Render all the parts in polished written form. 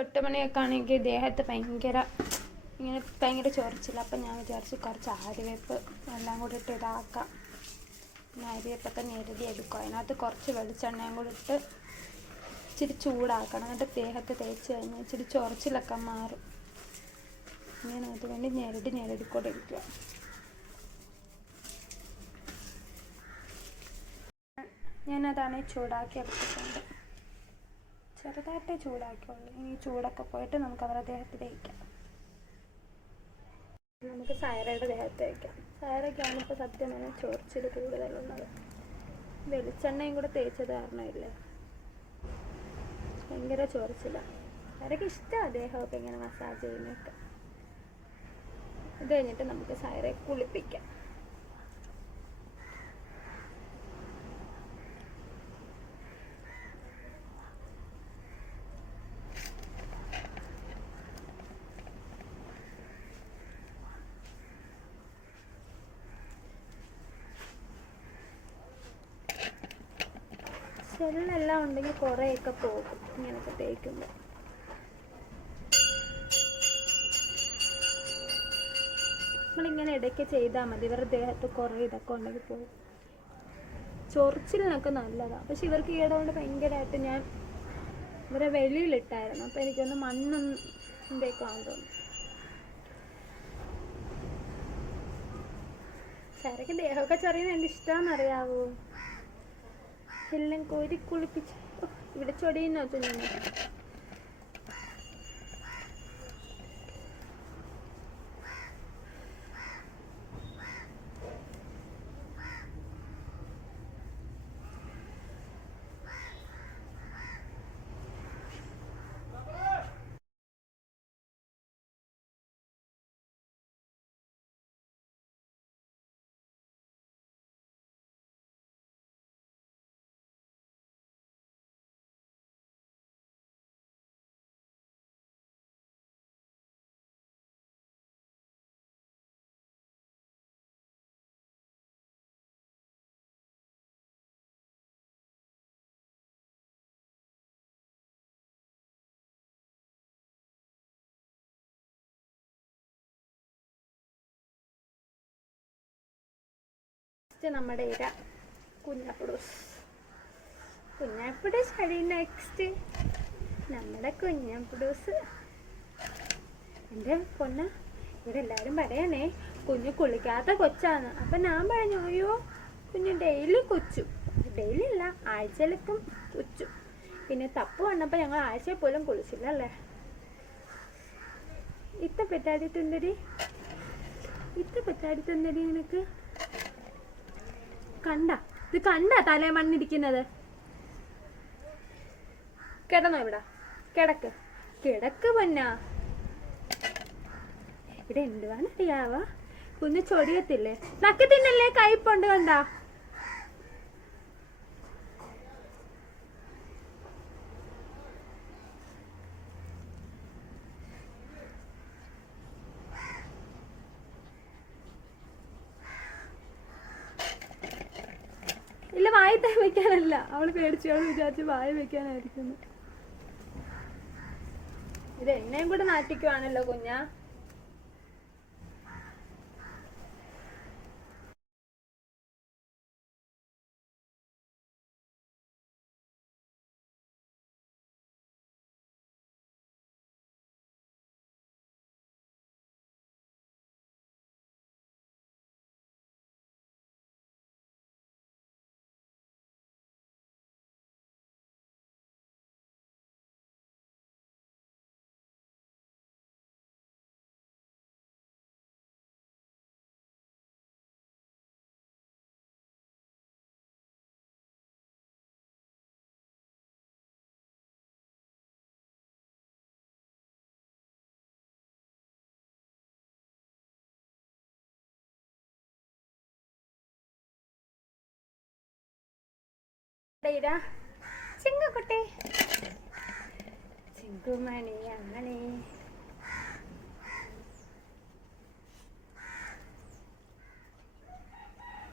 8 മണിയൊക്കെ ആണെങ്കിൽ ദേഹത്ത് ഭയങ്കര ചൊറിച്ചില്ല. അപ്പം ഞാൻ വിചാരിച്ചു കുറച്ച് ആര്യവേപ്പ് എല്ലാം കൂടി ഇട്ട് ഇതാക്കാം. അരിവേപ്പൊക്കെ ഞെരുതി എടുക്കും. അതിനകത്ത് കുറച്ച് വെളിച്ചെണ്ണയും കൂടി ഇട്ട് ഇച്ചിരി ചൂടാക്കണം. എന്നിട്ട് ദേഹത്ത് തേച്ച് കഴിഞ്ഞാൽ ഇച്ചിരി ചൊറിച്ചിലൊക്കെ മാറും. ഇങ്ങനെ അതുകൊണ്ട് ഞെരടിക്കൂടെ ഇരിക്കുക. ഞാനതാണ് ചൂടാക്കി എടുത്തിട്ടുണ്ട്. ചെറുതായിട്ടേ ചൂടാക്കിയുള്ളൂ. ഈ ചൂടൊക്കെ പോയിട്ട് നമുക്ക് അവരുടെ ദേഹത്ത് തേക്കാം. നമുക്ക് സൈറയുടെ ദേഹത്ത് തേക്കാം. സൈറയ്ക്കാണ് ഇപ്പോൾ സത്യം പറഞ്ഞാൽ ചൊറിച്ചിൽ കൂടുതലുള്ളത്. വെളിച്ചെണ്ണയും കൂടെ തേച്ചത് കാരണമില്ലേ ഭയങ്കര ചൊറിച്ചിലാണ്. സൈറയ്ക്ക് ഇഷ്ടമാണ് ദേഹമൊക്കെ ഇങ്ങനെ മസാജ് ചെയ്യുന്നതൊക്കെ. ഇത് കഴിഞ്ഞിട്ട് നമുക്ക് സൈറയെ കുളിപ്പിക്കാം. ചെല്ലെല്ലാം ഉണ്ടെങ്കിൽ കുറേയൊക്കെ പോകും ഇങ്ങനെയൊക്കെ തേക്കുമ്പോൾ. നമ്മളിങ്ങനെ ഇടയ്ക്ക് ചെയ്താൽ മതി. ഇവരുടെ ദേഹത്ത് കുറേ ഇതൊക്കെ ഉണ്ടെങ്കിൽ പോകും. ചൊറിച്ചിലിനൊക്കെ നല്ലതാണ്. പക്ഷെ ഇവർക്ക് ഈയിടെ കൊണ്ട് ഭയങ്കരമായിട്ട് ഞാൻ ഇവരെ വെളിയിലിട്ടായിരുന്നു. അപ്പോൾ എനിക്കൊന്ന് മണ്ണൊന്നും തേക്കാമെന്ന് തോന്നുന്നു. ശരക്ക് ദേഹമൊക്കെ ചൊറിയുന്നത് എൻ്റെ ഇഷ്ടമാണെന്നറിയാവോ. എല്ലാം കോരി കുളിപ്പിച്ച് ഇവിടെ ചൊടിയെന്ന് വെച്ചു ഞാൻ. നമ്മുടെ ഇര കുഞ്ഞാപ്പിടൂസ് അടി. നെക്സ്റ്റ് നമ്മുടെ കുഞ്ഞാപ്പിടൂസ്. എൻ്റെ പൊന്ന ഇവിടെ എല്ലാവരും പറയണേ കുഞ്ഞു കുളിക്കാത്ത കൊച്ചാണ്. അപ്പം ഞാൻ പറഞ്ഞു അയ്യോ കുഞ്ഞു ഡെയിലി കൊച്ചും. ഡെയിലി അല്ല ആഴ്ചയിലേക്കും കൊച്ചും. പിന്നെ തപ്പ് വന്നപ്പോൾ ഞങ്ങൾ ആഴ്ചയിൽ പോലും കുളിച്ചില്ല അല്ലേ. ഇത്ത പെറ്റാടി തന്നടി നിനക്ക് കണ്ട തലേ മണ്ണിരിക്കുന്നത്. കിടന്നോ ഇവിടെ? കിടക്ക് പൊന്നാ. ഇവിടെ എന്തുവാണ് അറിയാവാ കുഞ്ഞ് ചൊടിയത്തില്ലേ. നക്കി തിന്നല്ലേ, കയ്പുണ്ട് കണ്ടാ. ഇല്ല വായി വെക്കാനല്ല, അവള് പേടിച്ചു. അവള് വിചാരിച്ച് വായി വെക്കാനായിരിക്കുന്നു. ഇത് എന്നെയും കൂടെ നാട്ടിക്കുവാണല്ലോ കുഞ്ഞാ. ചിങ്കുക്കുട്ടി ചിങ്കുമണി അങ്ങനെ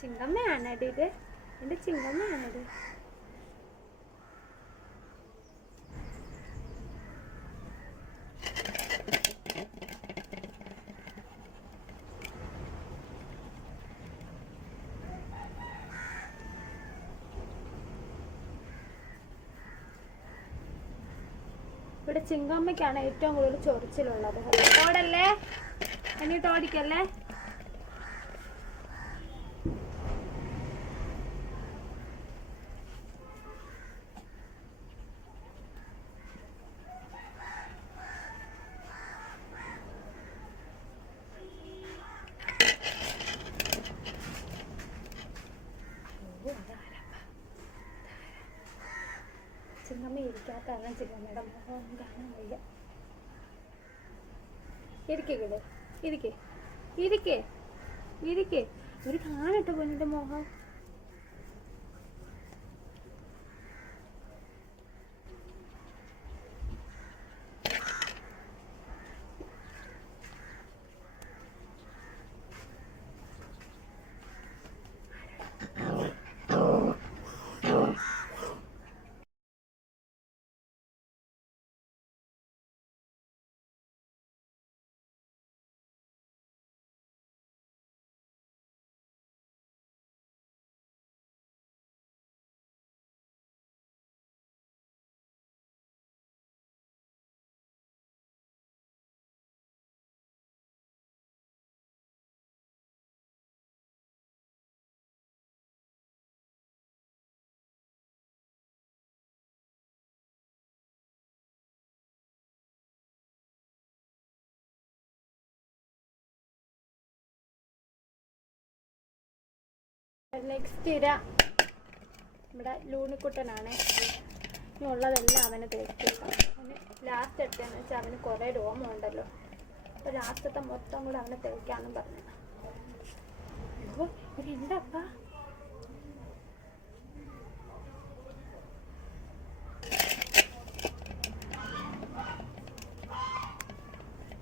ചിങ്കമ്മയാണടി ഇത്. എൻ്റെ ചിങ്കമ്മയാണത്. ഇവിടെ ചിങ്കമ്മയ്ക്കാണ് ഏറ്റവും കൂടുതൽ ചൊറിച്ചിലുള്ളത്. ഓടല്ലേ, എന്നിട്ട് ഓടിക്കല്ലേ. ചിങ്കമ്മ ഇരിക്കാത്ത കാരണം ചിങ്കമ്മയുടെ മുഖം കാണാൻ വയ്യ. ഇരിക്കേ ഇരിക്കേ ഇരിക്കേ ഇരിക്കേ ഒരു കാണട്ടെ പൊന്നിന്റെ മുഖം. നെക്സ്റ്റ് ഇര നമ്മുടെ ലൂണിക്കുട്ടനാണ്. ഇനി ഉള്ളതെല്ലാം അവന് തേക്കാം. അവന് ലാസ്റ്റ് എടുത്തതെന്ന് വെച്ചാൽ അവന് കുറേ രോമം ഉണ്ടല്ലോ, അപ്പോൾ ലാസ്റ്റത്തെ മൊത്തം കൂടെ അവനെ തേക്കാന്നും പറഞ്ഞു. അയ്യോ ഇതെന്താപ്പാ,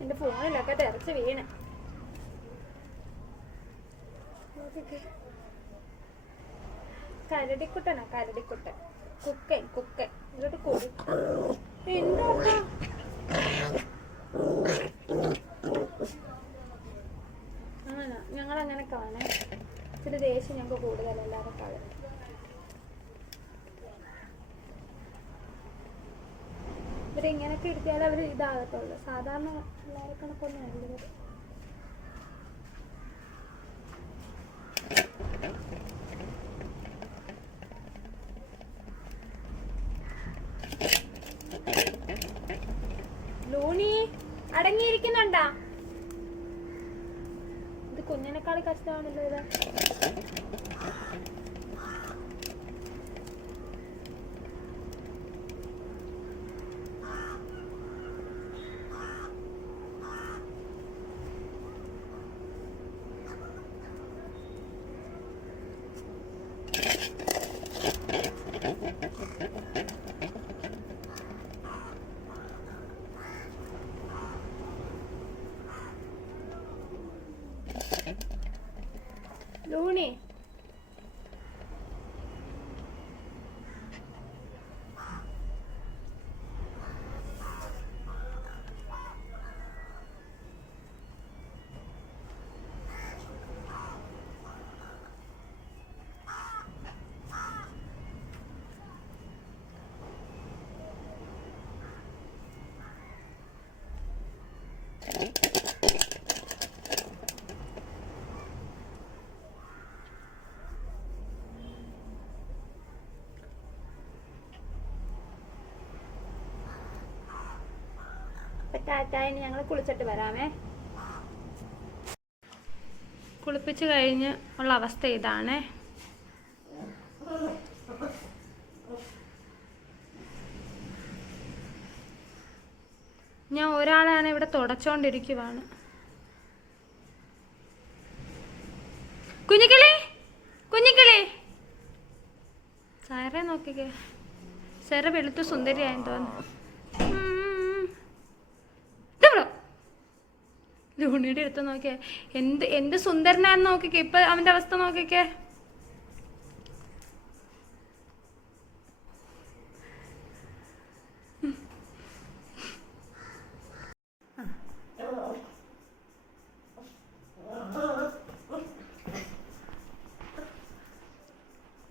എൻ്റെ ഫോണിലൊക്കെ തെറിച്ച് വീണ്. കരടിക്കുട്ടനാ, കരടിക്കുട്ടൻ, കുക്കൻ ഇങ്ങോട്ട് കൊടു. എന്താ അങ്ങനെ ഞങ്ങളങ്ങനെ കാണേ. ഇച്ചിരി ദേഷ്യം ഞങ്ങൾക്ക് കൂടുതൽ എല്ലാവരും കളയും. ഇവരിങ്ങനെയൊക്കെ ഇരുത്തിയാലും അവർ ഇതാകത്തുള്ളൂ. സാധാരണ എല്ലാവരെ കണക്കൊന്നും അല്ലത്. ലൂണി അടങ്ങിയിരിക്കുന്നുണ്ടാ? ഇത് കുഞ്ഞിനെക്കാൾ കഷ്ടമാണല്ലോ ഇത്. ലൂണി ടാറ്റായിന് ഞങ്ങൾ കുളിച്ചിട്ട് വരാമേ. കുളിപ്പിച്ച് കഴിഞ്ഞ് ഉള്ള അവസ്ഥ ഇതാണ്. ഞാൻ ഒരാളാണ് ഇവിടെ തുടച്ചോണ്ടിരിക്കുവാണ്. കുഞ്ഞിക്കിളി കുഞ്ഞിക്കിളി സാറെ നോക്കിക്കേ. സാറെ വെളുത്തു സുന്ദരിയായെന്ന് തോന്നുന്നു. ലൂണിയുടെ അടുത്ത് നോക്കിയേ, എന്ത് സുന്ദരനാന്ന് നോക്കിക്കേ. ഇപ്പൊ അവന്റെ അവസ്ഥ നോക്കിക്കേ.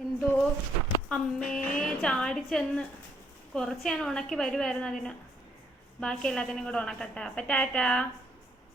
എന്തോ അമ്മേ ചാടിച്ചെന്ന് കുറച്ച് ഞാൻ ഉണക്കി വരുമായിരുന്നു അതിന്. ബാക്കി എല്ലാത്തിനും കൂടെ ഉണക്കട്ടെ. അപ്പം ടാറ്റാ.